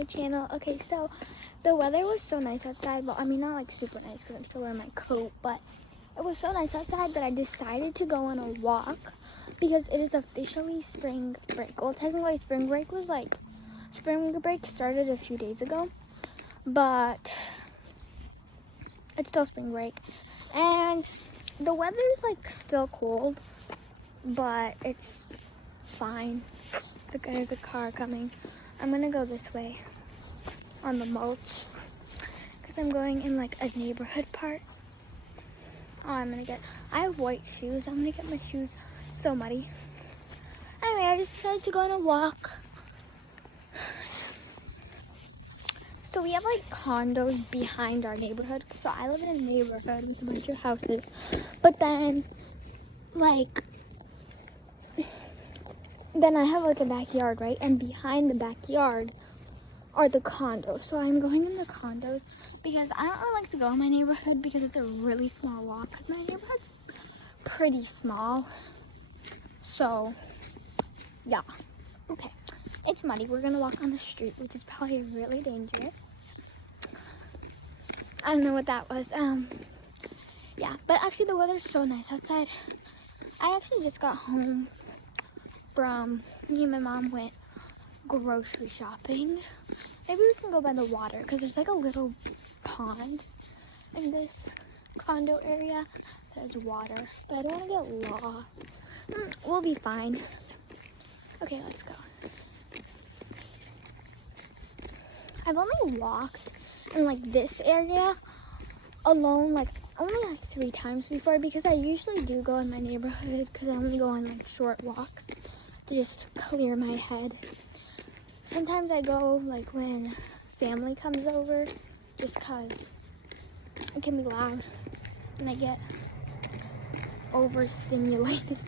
my channel. Okay, so the weather was so nice outside. Well, I mean, not like super nice because I'm still wearing my coat, but it was so nice outside that I decided to go on a walk because it is officially spring break. Well, technically spring break started a few days ago, but it's still spring break. And the weather's like still cold, but it's fine. Look, there's a car coming. I'm gonna go this way on the mulch because I'm going in like a neighborhood part. Oh, I have white shoes. I'm gonna get my shoes so muddy. Anyway, I just decided to go on a walk. So we have like condos behind our neighborhood. So I live in a neighborhood with a bunch of houses. But then I have like a backyard, right? And behind the backyard are the condos. So I'm going in the condos because I don't really like to go in my neighborhood because it's a really small walk. Because my neighborhood's pretty small. So, yeah. Okay. It's muddy. We're going to walk on the street, which is probably really dangerous. I don't know what that was. Yeah. But actually, the weather's so nice outside. I actually just got home from, me and my mom went grocery shopping. Maybe we can go by the water because there's like a little pond in this condo area that has water, but I don't want to get lost. We'll be fine. Okay, let's go. I've only walked in like this area alone only like 3 times before because I usually do go in my neighborhood because I only go on like short walks to just clear my head. Sometimes I go like when family comes over just because it can be loud and I get overstimulated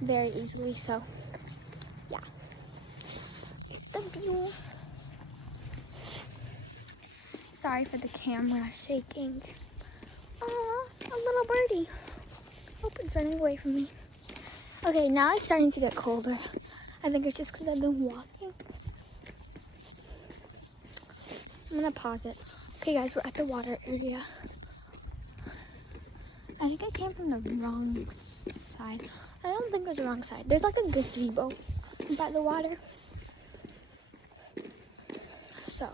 very easily, so yeah. It's the view. Sorry for the camera shaking. Aw, a little birdie. Hope it's running away from me. Okay, now it's starting to get colder. I think it's just because I've been walking. I'm gonna pause it. Okay guys, we're at the water area. I think I came from the wrong side. I don't think there's a wrong side. There's like a gazebo by the water. So,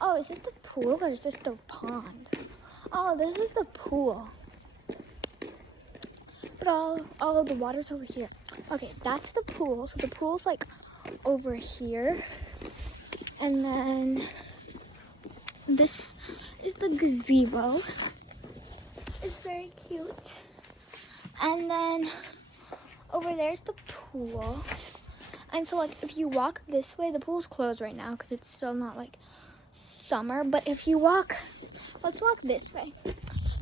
oh, is this the pool or is this the pond? Oh, this is the pool. But all the water's over here. Okay, that's the pool. So the pool's like over here. And then this is the gazebo. It's very cute. And then over there's the pool. And so like if you walk this way, the pool's closed right now because it's still not like summer. But if you walk, let's walk this way.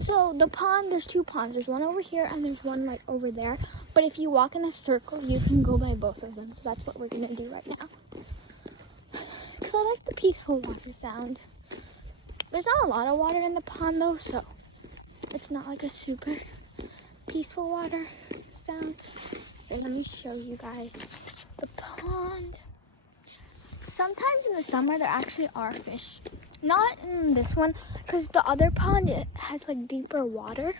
So the pond, there's 2 ponds. There's one over here and there's one like over there. But if you walk in a circle, you can go by both of them. So that's what we're gonna do right now. Because I like the peaceful water sound. There's not a lot of water in the pond though, so it's not like a super peaceful water sound. Here, let me show you guys the pond. Sometimes in the summer there actually are fish. Not in this one, because the other pond, it has like deeper water.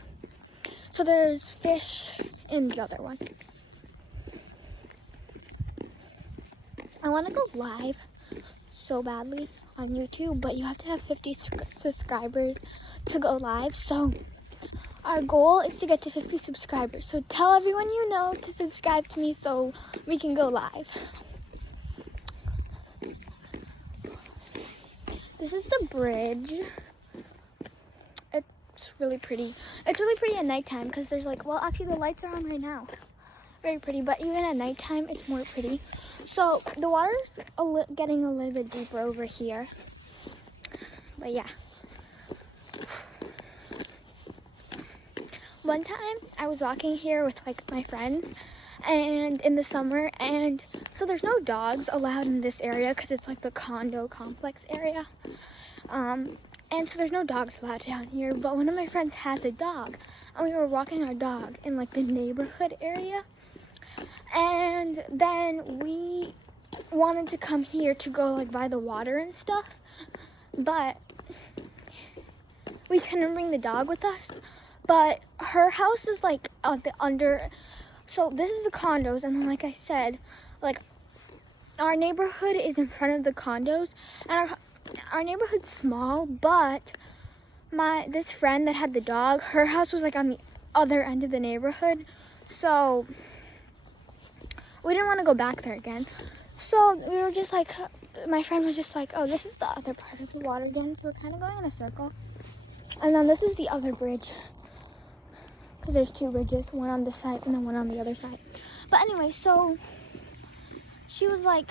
So there's fish in the other one. I want to go live so badly on YouTube, but you have to have 50 subscribers to go live. So our goal is to get to 50 subscribers. So tell everyone you know to subscribe to me so we can go live. This is the bridge. It's really pretty. It's really pretty at nighttime because there's like, well, actually the lights are on right now. Very pretty, but even at nighttime, it's more pretty. So the water's getting a little bit deeper over here. But yeah. One time I was walking here with like my friends and in the summer, and so there's no dogs allowed in this area because it's like the condo complex area. And so there's no dogs allowed down here, but one of my friends has a dog and we were walking our dog in like the neighborhood area, and then we wanted to come here to go like by the water and stuff, but we couldn't bring the dog with us. But her house is like so this is the condos, and then like I said, like our neighborhood is in front of the condos, and our neighborhood's small, but this friend that had the dog, her house was like on the other end of the neighborhood, so we didn't want to go back there again. So we were just like, my friend was just like, oh, this is the other part of the water again, so we're kind of going in a circle. And then this is the other bridge, because there's two bridges, one on this side and then one on the other side. But anyway, so she was like,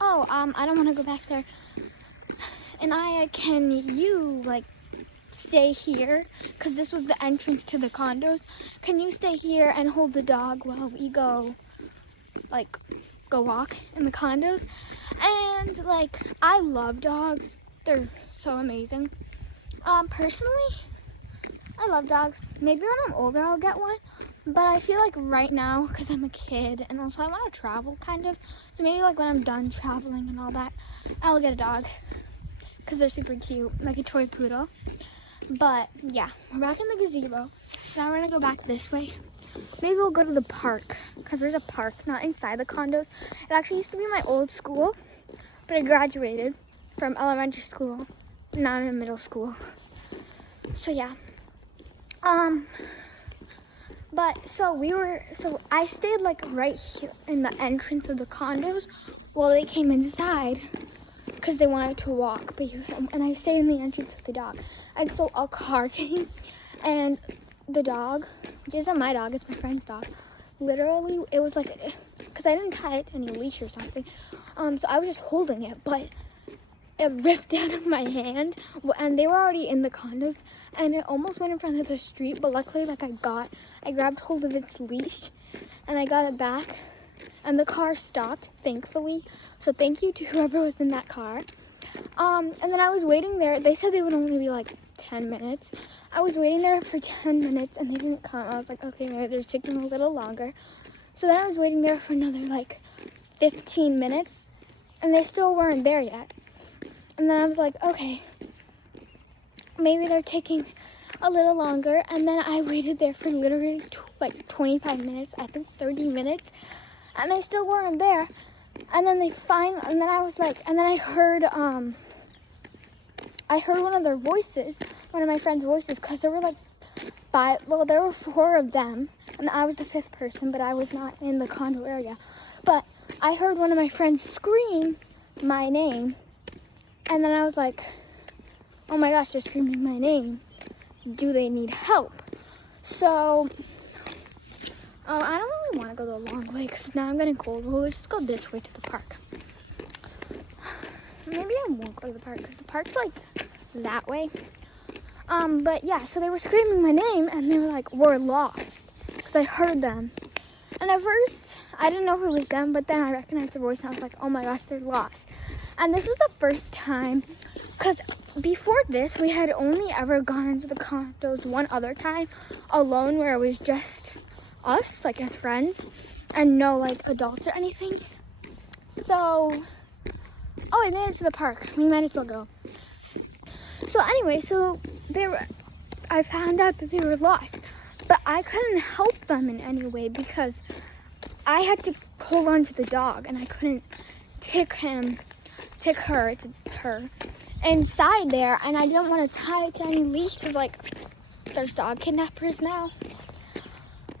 oh, I don't want to go back there, and can you like stay here, because this was the entrance to the condos, can you stay here and hold the dog while we go walk in the condos? And like, I love dogs, they're so amazing. Personally, I love dogs. Maybe when I'm older I'll get one, but I feel like right now, because I'm a kid and also I want to travel kind of, so maybe like when I'm done traveling and all that, I'll get a dog, because they're super cute, like a toy poodle. But yeah, we're back in the gazebo, so now we're gonna go back this way. Maybe we'll go to the park, because there's a park not inside the condos. It actually used to be my old school, but I graduated from elementary school. Now I'm in middle school. So yeah. But so I stayed like right here in the entrance of the condos while they came inside, because they wanted to walk, and I stayed in the entrance with the dog. And so a car came, and the dog, which isn't my dog, it's my friend's dog, literally, it was like, because I didn't tie it to any leash or something, so I was just holding it, but it ripped out of my hand, and they were already in the condos, and it almost went in front of the street, but luckily, like, I grabbed hold of its leash, and I got it back, and the car stopped, thankfully, so thank you to whoever was in that car. And then I was waiting there. They said they would only be like 10 minutes. I was waiting there for 10 minutes, and they didn't come. I was like, okay, maybe they're taking a little longer. So then I was waiting there for another like 15 minutes, and they still weren't there yet. And then I was like, okay, maybe they're taking a little longer. And then I waited there for literally like 25 minutes, I think 30 minutes, and they still weren't there. And then and then I was like, and then I heard one of their voices, one of my friend's voices, because there were like there were 4 of them, and I was the 5th person, but I was not in the condo area. But I heard one of my friends scream my name, and then I was like, oh my gosh, they're screaming my name. Do they need help? So, I don't really want to go the long way, because now I'm getting cold. Well, let's just go this way to the park. Maybe I won't go to the park, because the park's like that way. But yeah, so they were screaming my name, and they were like, we're lost, because I heard them. And at first, I didn't know if it was them, but then I recognized their voice, and I was like, oh my gosh, they're lost. And this was the first time, because before this, we had only ever gone into the condos one other time alone, where it was just us, like as friends, and no like adults or anything. So, oh, we made it to the park. We might as well go. So anyway, I found out that they were lost, but I couldn't help them in any way, because I had to hold on to the dog, and I couldn't take her inside there, and I didn't want to tie it to any leash, because like there's dog kidnappers now.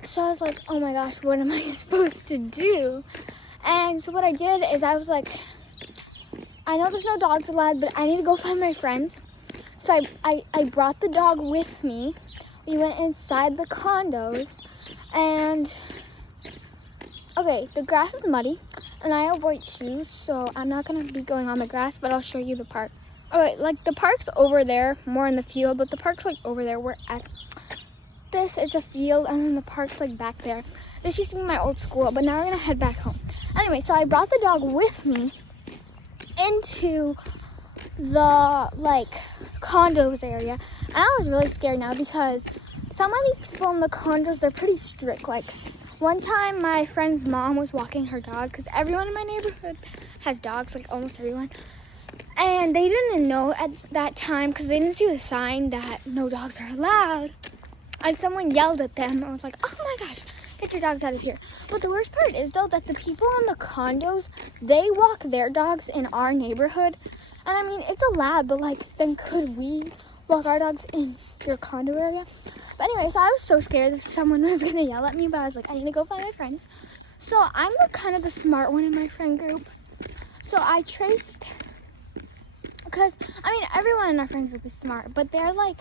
So I was like, oh my gosh, what am I supposed to do? And so what I did is I was like, I know there's no dogs allowed, but I need to go find my friends. So I brought the dog with me. We went inside the condos, and okay, the grass is muddy, and I have white shoes, so I'm not gonna be going on the grass, but I'll show you the park. Okay, like the park's over there, more in the field, but the park's like over there. We're at this is a field, and then the park's like back there. This used to be my old school, but now we're gonna head back home. Anyway, so I brought the dog with me into the like condos area, and I was really scared now, because some of these people in the condos, they're pretty strict. Like One time my friend's mom was walking her dog, because everyone in my neighborhood has dogs, like almost everyone. And they didn't know at that time, because they didn't see the sign that no dogs are allowed. And someone yelled at them. I was like, oh my gosh, get your dogs out of here. But the worst part is, though, that the people in the condos, they walk their dogs in our neighborhood. And I mean, it's allowed, but like, then could we walk our dogs in your condo area? But anyway, so I was so scared that someone was gonna yell at me, but I was like, I need to go find my friends. So I'm kind of the smart one in my friend group. So I traced, because I mean, everyone in our friend group is smart, but they're like,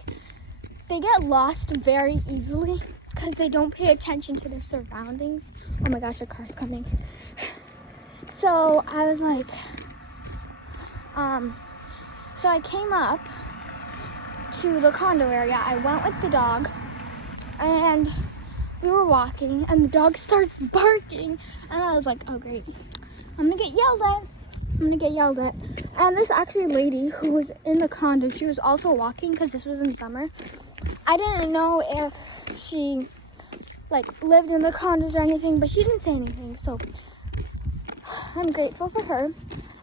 they get lost very easily because they don't pay attention to their surroundings. Oh my gosh, a car's coming. So I was like, so I came up to the condo area. I went with the dog, and we were walking, and the dog starts barking, and I was like, oh great, I'm gonna get yelled at. And this actually lady who was in the condo, she was also walking because this was in summer. I didn't know if she like lived in the condos or anything, but she didn't say anything, so I'm grateful for her.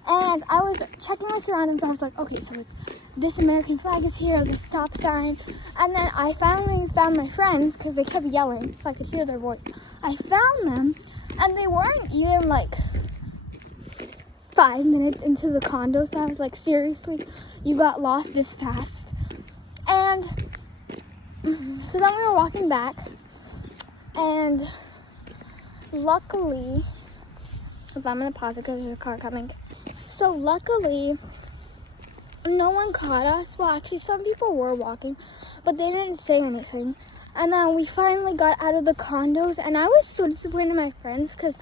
And I was checking my surroundings. I was like, okay, so it's this American flag is here, the stop sign. And then I finally found my friends because they kept yelling, so I could hear their voice. I found them, and they weren't even like 5 minutes into the condo. So I was like, seriously, you got lost this fast? And so then we were walking back, and luckily, I'm gonna pause it because there's a car coming. So luckily, no one caught us. Well, actually, some people were walking, but they didn't say anything. And then we finally got out of the condos, and I was so disappointed in my friends because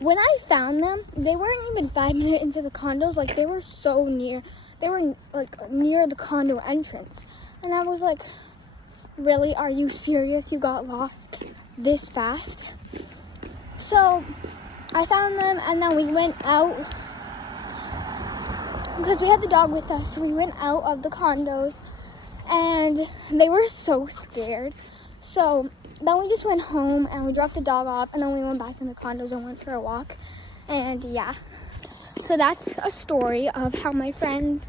when I found them, they weren't even 5 minutes into the condos. Like, they were so near. They were like near the condo entrance. And I was like, really? Are you serious? You got lost this fast? So I found them, and then we went out because we had the dog with us. So we went out of the condos, and they were so scared. So then we just went home, and we dropped the dog off, and then we went back in the condos and went for a walk. And yeah, so that's a story of how my friends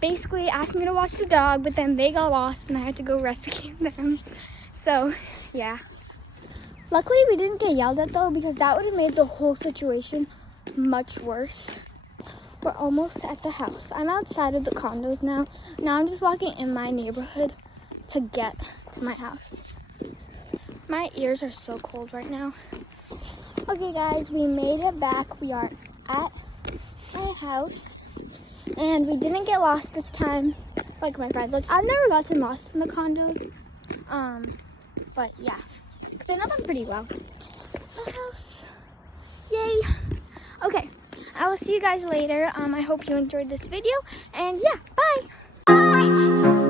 basically asked me to watch the dog, but then they got lost and I had to go rescue them. So yeah, luckily we didn't get yelled at though, because that would have made the whole situation much worse. We're almost at the house. I'm outside of the condos now. Now I'm just walking in my neighborhood to get to my house. My ears are so cold right now. Okay guys, we made it back. We are at my house, and we didn't get lost this time like my friends. Like, I've never gotten lost in the condos, but yeah, because I know them pretty well. My house, yay. Okay, I will see you guys later. I hope you enjoyed this video, and yeah, bye.